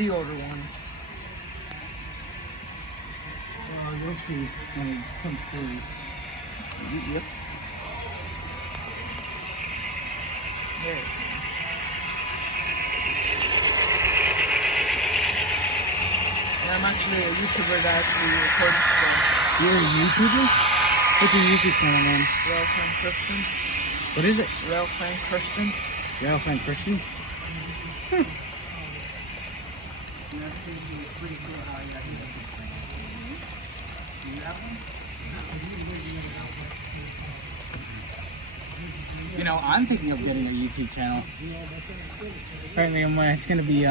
The older ones. You'll see when it comes through. Yep. There it comes. And I'm actually a YouTuber that actually records stuff. You're a YouTuber? What's your YouTube channel, man? Rail Frank Christian. What is it? Rail Frank Christian. Rail Frank Christian? You know, I'm thinking of getting a YouTube channel. Apparently, it's going to be